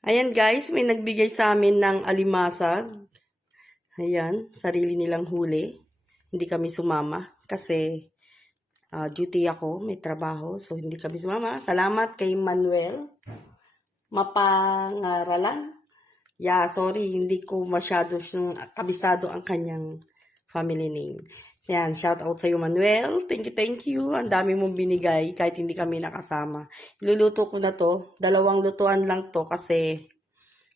Ayan guys, may nagbigay sa amin ng alimasag. Ayan, sarili nilang huli. Hindi kami sumama kasi duty ako, may trabaho. So, hindi kami sumama. Salamat kay Manuel Mapangaralan. Yeah, sorry, hindi ko masyado kabisado ang kanyang family name. Yan, shout out sa'yo Manuel. Thank you. Ang dami mong binigay kahit hindi kami nakasama. Iluluto ko na to. 2 lutuan lang to kasi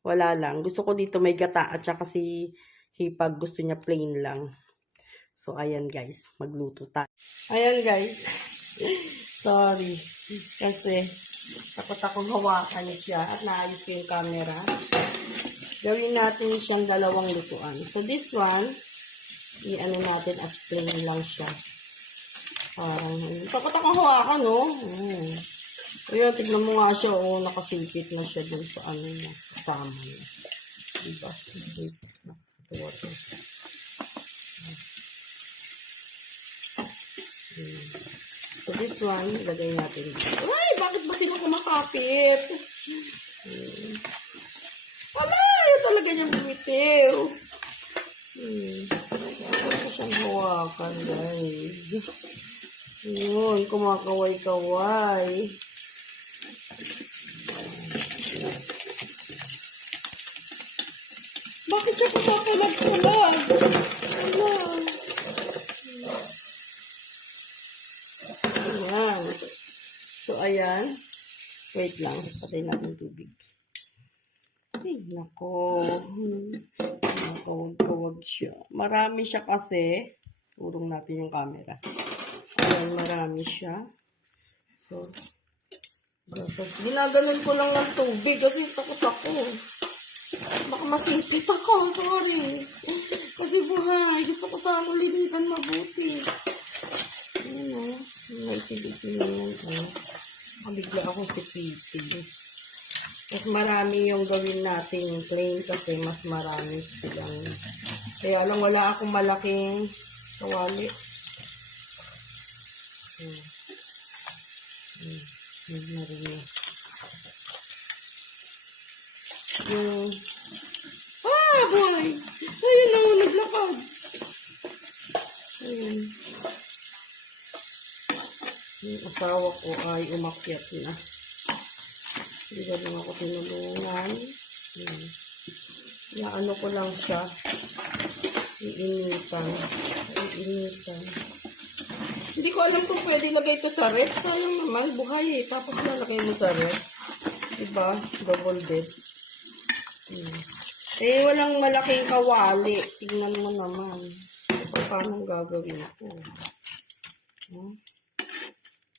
wala lang. Gusto ko dito may gata at saka si Hipag gusto niya plain lang. So, ayan guys, magluto tayo. Ayan guys. Sorry. Kasi takot akong hawakan siya at naayos ko yung camera. Gawin natin siyang 2 lutuan. So, this one, i-ano natin as plain lang siya. Takot akong hawakan, no? Ayun, tignan mo nga siya, nakasipit na siya dun sa ano niya, kasama niya. Diba? Ito. So, this one, ilagay natin dito. Ay, bakit ba sila kumakapit? Wala, yun talaga niyang bumitiw. Bakit ko siyang hawakan, guys? Yun, kumakaway-kaway. Bakit siya kumakulag-kulag? Wala. Ayan. So, ayan. Wait lang. Patay natin tubig. Ay, nako. Nakawag-kawag siya. Marami siya kasi. Urong natin yung camera. Ayan, marami siya. So, ginaganon ko lang ng tubig kasi takot ako. Baka masipit ako. Sorry. Kasi buhay. Gusto ko sana linisan mabuti. Ayan o. May tilitin yan. Kabigla akong sipitin. Mas marami yung gawin natin plain kasi mas marami silang. Kaya lang wala akong malaking kawali. Yung boy! Ayun na, naglakad. Ayun. Yung asawa ko ay umakyat na. Hindi ba rin ako tinulungan. Ano ko lang siya. Iinitan. Hindi ko alam kung pwede lagay ito sa ref. Sayang naman, buhay eh. Tapos lalagay mo sa ref. Diba? Double dead. Eh, walang malaking kawali. Tingnan mo naman. Paano gagawin ko?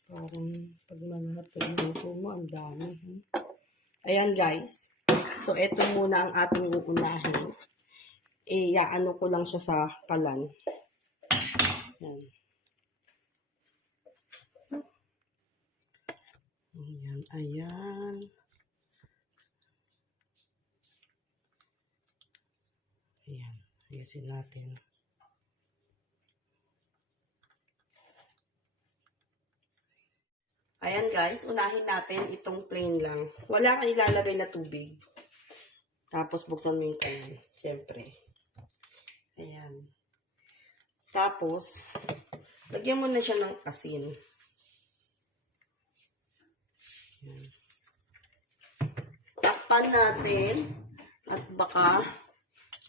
Parang pag manahat yung luto mo, ang dami. Ayan guys. So, ito muna ang ating uunahin. Ano ko lang siya sa kalan. Ayan. Ayan. Ayusin natin. Ayan guys, unahin natin itong plain lang. Wala kang ilalagay na tubig. Tapos buksan mo yung kalan. Siyempre. Ayan. Tapos, lagyan mo na siya ng asin. Ayan. Takpan natin. At baka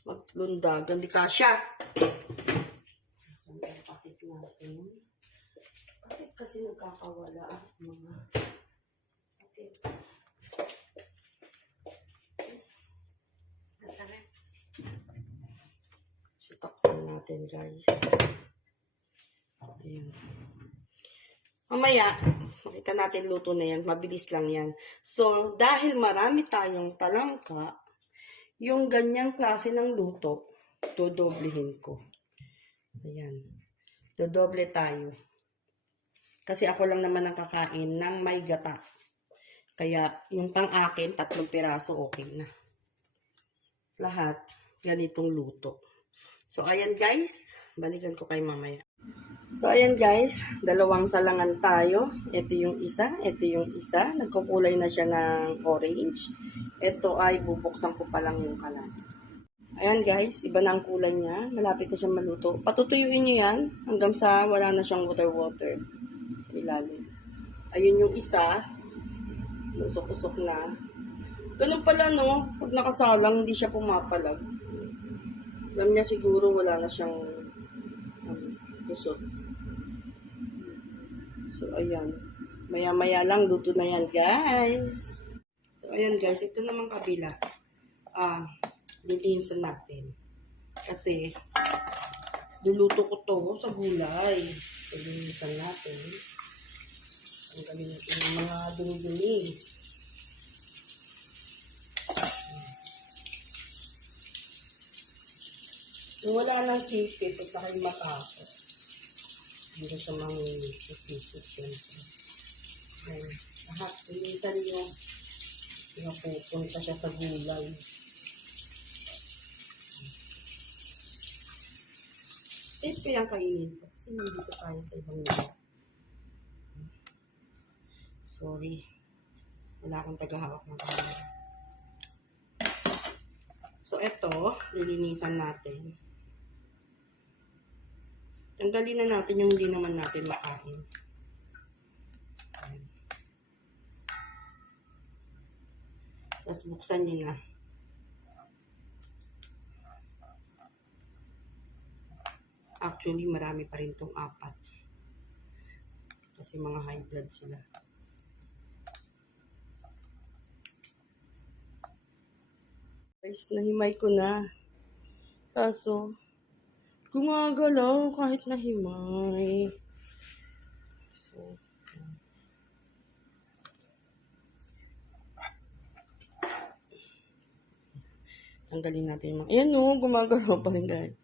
maglundag. Hindi ka siya. Pakit natin. Bakit kasi nagkakawala mga okay. Masarap. Sitakpan natin guys. Ayan. Mamaya, makita natin luto na yan. Mabilis lang yan. So, dahil marami tayong talangka, yung ganyang klase ng luto, dodoblehin ko. Ayan. Dodoble tayo. Kasi ako lang naman ang kakain ng may gata. Kaya, yung pang-akin, 3 piraso, okay na. Lahat, ganitong luto. So, ayan guys. Balikan ko kay mamaya. So, ayan guys, dalawang salangan tayo. Ito yung isa, ito yung isa. Nagkukulay na siya ng orange. Ito ay bubuksan ko pa lang yung kalan. Ayan guys, iba na ang kulay niya. Malapit na siyang maluto. Patutuyuin niyo yan hanggang sa wala na siyang water sa ilalim. Ayun yung isa. Usok-usok na. Ganun pala no, pag nakasalang hindi siya pumapalag. Alam niya siguro wala na siyang kusot. So, ayan. Maya-maya lang, luto na yan, guys. So, ayan, guys. Ito naman kabila. Lilinisan natin. Kasi, luluto ko to sa gulay. So, lilinisan natin. Tanggalin natin yung mga dumi-dumi. Kung wala nang sipit, at dahil matapos. Hindi na siya mang-sipit siyempre. Ayan. Lahat, linisan nyo. Napupunta siya sa gulay. Safe ko yung kainin ko. Kasi nandito tayo sa ibang lugar. Sorry. Wala akong tagahawak ng camera. So, ito, lilinisan natin. Tanggalin na natin yung hindi naman natin makain. Ayan. Tapos, buksan nyo na. Actually, marami pa rin itong 4. Kasi mga high blood sila. Guys, nahimay ko na. Kaso, gumagalaw kahit nahimay. So, tanggalin natin yung mga... Ayan o, gumagalaw pa rin guys.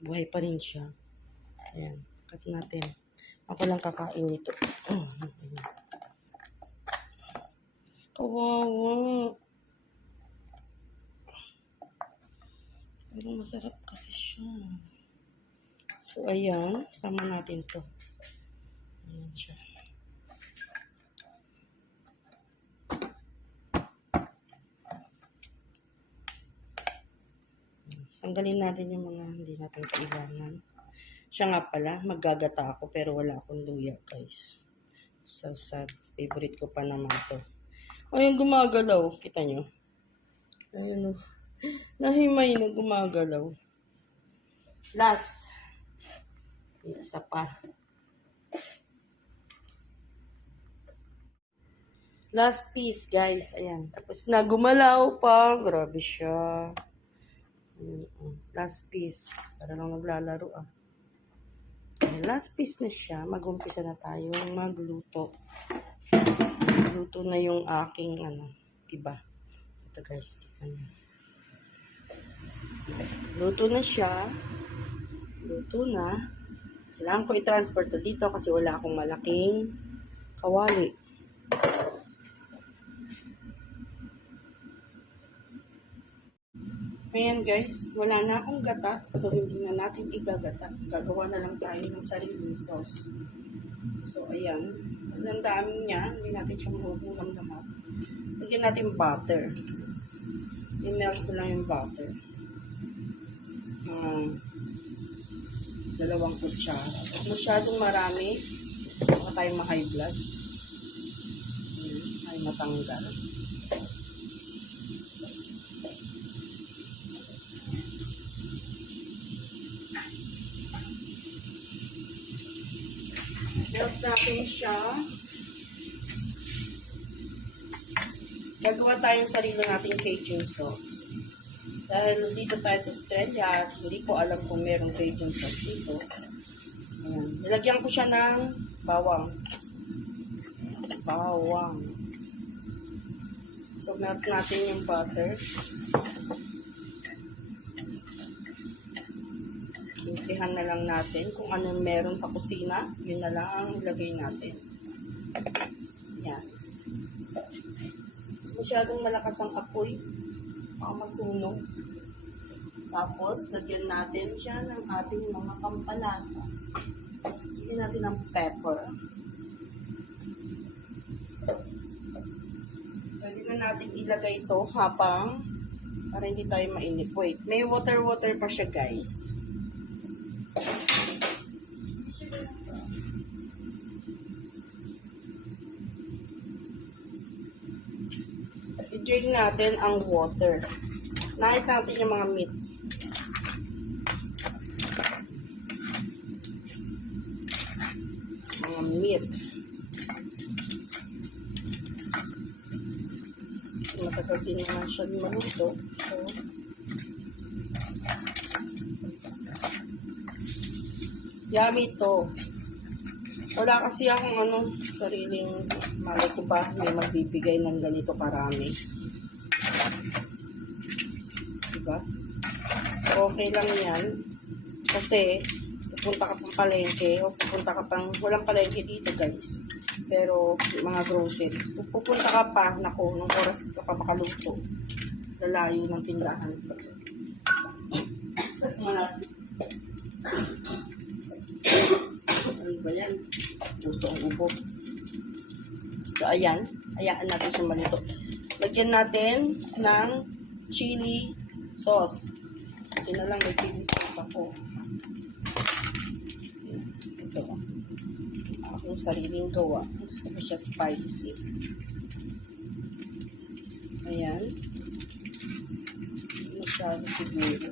Buhay pa rin siya. Ayan, cut natin. Ako lang kakain nito. Kawawa. Pero masarap kasi siya. So, ayan. Sama natin to. Ayan siya. Tanggalin natin yung mga hindi natin kailangan. Siya nga pala, maggagata ako pero wala akong luya, guys. So sad. Favorite ko pa naman to. Ayun, gumagalaw. Kita nyo? Ayun o. Nahimay na gumagalaw. Last. Isa pa. Last piece, guys. Ayan. Tapos na gumalaw pa. Grabe siya. Last piece. Para lang naglalaro Last piece na siya. Mag-umpisa na tayong magluto. Luto na yung aking iba. Ito guys. Luto na siya. Luto na. Kailangan ko i-transfer to dito kasi wala akong malaking kawali. Ayan guys, wala na akong gata, so hindi na natin igagata. Gagawa na lang tayo ng sariling sauce. So ayan, ang dami niya, hindi natin siya mahuhulang lahat. Lagyan natin butter. I-melt ko lang yung butter. 2 kutsara. Masyadong marami, baka tayong ma-high blood. Ay matanggal. Melt natin siya. Gagawa tayong sarili nating Cajun sauce. Dahil dito tayo sa Australia, hindi ko alam kung merong Cajun sauce dito. Ayan. Nilagyan ko siya ng bawang. Bawang. So, melt natin yung butter. Intihan na lang natin kung ano meron sa kusina. Yun na lang ang ilagay natin. Yan. Masyadong malakas ang apoy. Baka masunog. Tapos, lagyan natin siya ng ating mga pampalasa. Lagyan natin ng pepper. Pwede na natin ilagay ito habang para hindi tayo mainit. Wait, may water pa siya, guys. I-drain natin ang water. Nakit natin yung mga meat. Matagal din naman siya maluto. So, yummy to. Wala kasi akong sariling malay ko ba may magbibigay ng ganito karami. Diba? So, okay lang yan. Kasi, pupunta ka pang palengke o pupunta ka pang, walang palengke dito guys. Pero, mga groceries. Kung pupunta ka pa, nako, nung oras ka pa makaluto, lalayo ng tindahan. Ano ba yan? Gusto ang ubo. So, ayan. Hayaan natin siya malito. Lagyan natin ng chili sauce. Ito na lang, may chili sauce ako. Ito. Akong sariling gawa. Gusto ko siya spicy. Ayan. Masyado siguro.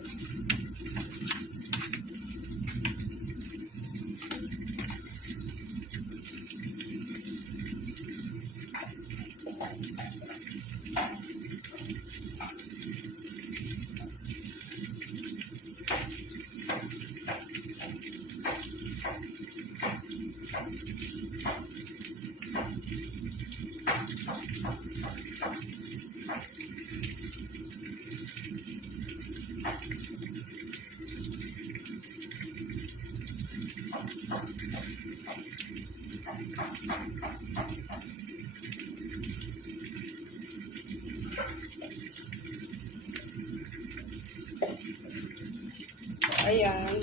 Ayan.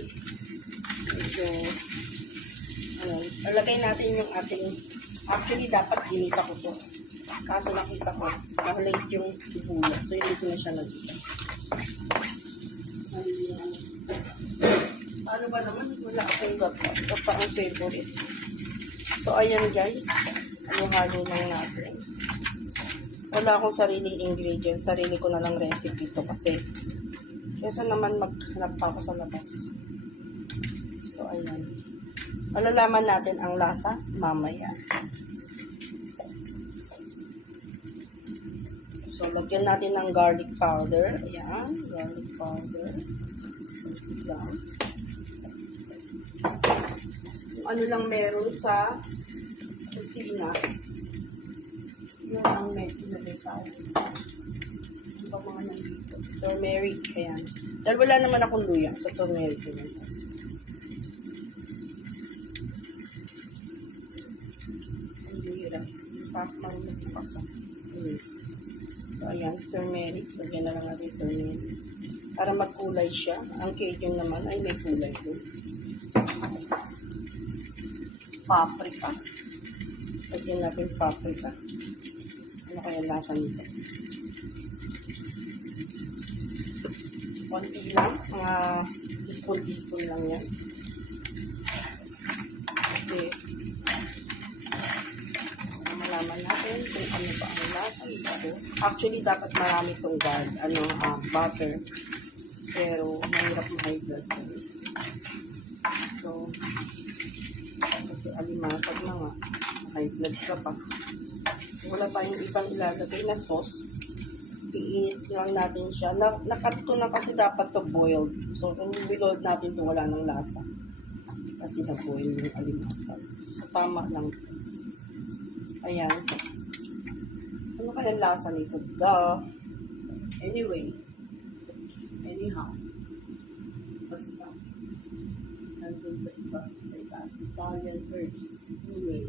Medyo, lagay natin yung ating, actually dapat ginisa ko to. Kaso nakita ko, nakalate yung sibuyas. So, hindi ko na siya nag-isa. Ano ba naman? Wala akong gata. Gata ang favorite. So, ayan guys. Halo-halo lang natin. Wala akong sariling ingredients. Sarili ko na lang recipe to kasi kesa naman maghanap pa ako sa labas. So, ayan. Malalaman natin ang lasa mamaya. So, lagyan natin ng garlic powder. Ayan, garlic powder. Ayan. Kung ano lang meron sa kusina, yun ang medyo tayo. Ano ba mga nandito? Turmeric, ayan. Dahil wala naman akong luya, so turmeric yun. Ang luya. Marunong ko kasi. So, ayan, turmeric. Lagyan na lang natin turmeric. Para magkulay siya. Ang Cajun naman ay may kulay doon. Paprika. Lagyan natin paprika. Ano kaya lasa nito? Konti lang. Mga teaspoon lang yan. Kasi malaman natin kung ano ba ang lasa nito. Actually, dapat marami itong butter. Pero, mahirap ma-high blood guys. So, kasi alimasag na nga. High blood ka pa. Wala pa yung ibang ilalagay na sauce. I-init lang natin siya. Nakat ko na kasi dapat to boiled. So, kung boiled natin to wala nang lasa. Kasi na-boil yung alimasag. So, tama lang. Ayan. Ano kaya lasa nito? Duh. Anyway. Anyhow. Basta. Nandun sa iba. Sa itaas. Italian herbs. Anyway.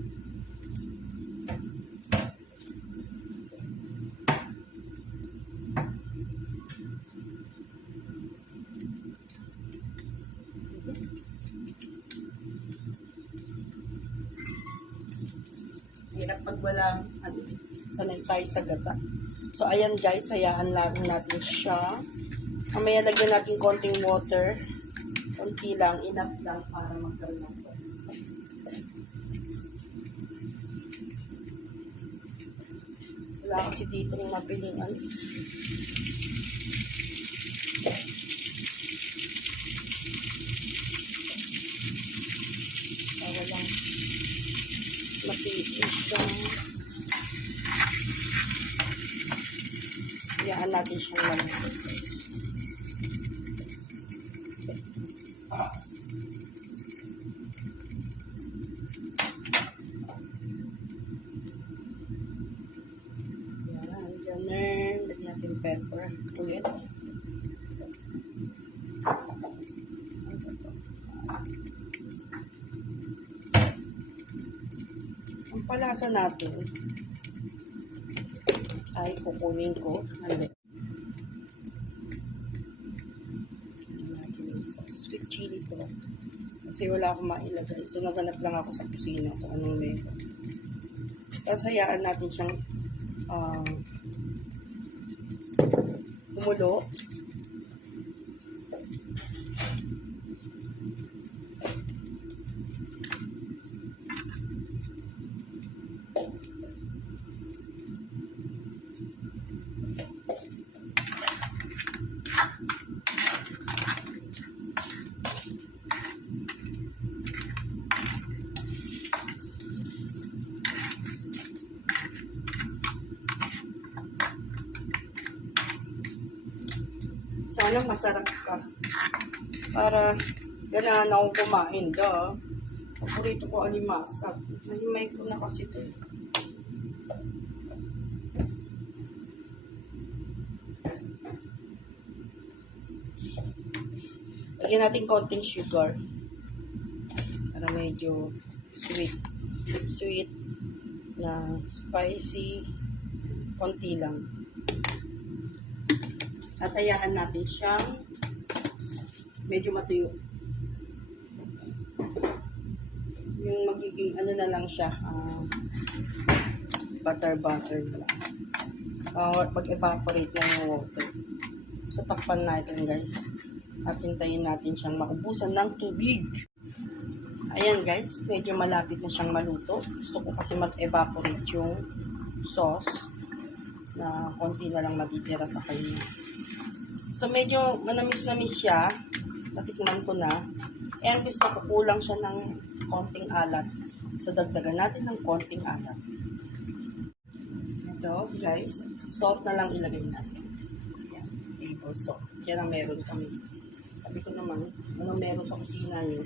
Hirap pag walang sanay tayo sa gata. So, ayan guys, hayaan lang natin siya. Mamaya lagyan natin konting water. Konti lang, enough lang para magkaroon ng sauce. Wala kasi dito ng mabiling walang matiis siya. Hayaan natin siyang lamig guys. Yan, ganun. Lagyan natin pepper ulit. Ang palasa natin ay kukunin ko. Sweet chili to. Kasi wala akong mailagay. So, naganap lang ako sa kusina kung anong meron. Tapos, hayaan natin siyang kumulo. Sana masarap ka. Para ganahan akong kumain. Paborito ko alimasag. Nahimay ko na kasi ito. Lagyan natin konting sugar. Para medyo sweet. Sweet na spicy. Konti lang. At hayaan natin siyang medyo matuyo. Yung magiging ano na lang siya, butter na lang. Pag-evaporate lang yung water. So, takpan natin guys. At hintayin natin siyang maubusan ng tubig. Ayan guys, medyo malapit na siyang maluto. Gusto ko kasi mag-evaporate yung sauce na konti na lang matitira sa kanya. So, medyo manamis-namis siya. Natikman ko na. And gusto ko kulang siya ng konting alat. So, dagdagan natin ng konting alat. Ito, guys. Salt na lang ilagay natin. Yan. Table salt. Yan ang meron kami. Sabi ko naman, ano meron sa kusina nyo.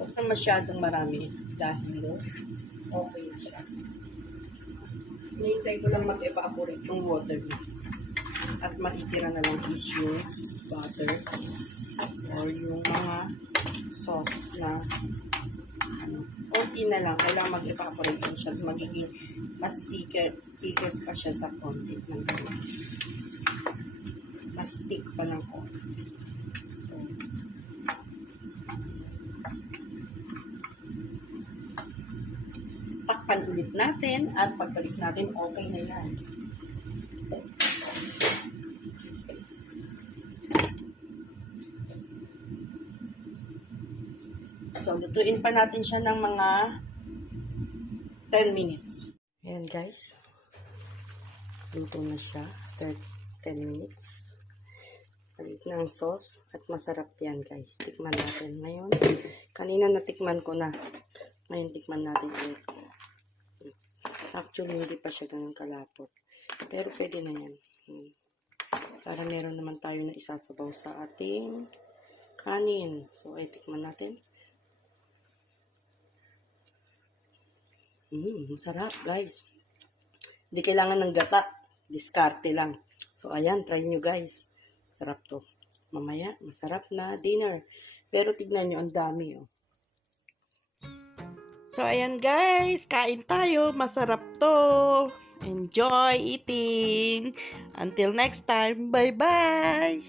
Huwag na masyadong marami dahil okay na siya. Hinihintay ko lang mag-evaporate yung water niya. At matitira na lang is yung butter or yung mga sauce na konti na lang. Kailangan mag-evaporate lang siya. Magiging mas thicker pa siya sa konti ng gano'n. Mas thick pa ng konti. So, takpan ulit natin at pagbalik natin okay na yan. So, lutuin pa natin siya ng mga 10 minutes. Ayan guys. Luto na siya. After 10 minutes. Palit ng sauce. At masarap yan guys. Tikman natin. Ngayon, kanina natikman ko na. Ngayon, tikman natin ulit. Actually, hindi pa siya ganun kalapot. Pero pwede na yan. Para meron naman tayo na isasabaw sa ating kanin. So, ay tikman natin. Masarap guys. Hindi kailangan ng gata. Diskarte lang. So, ayan. Try nyo guys. Sarap to. Mamaya, masarap na dinner. Pero tignan nyo, ang dami oh. So, ayan guys. Kain tayo. Masarap to. Enjoy eating. Until next time. Bye-bye.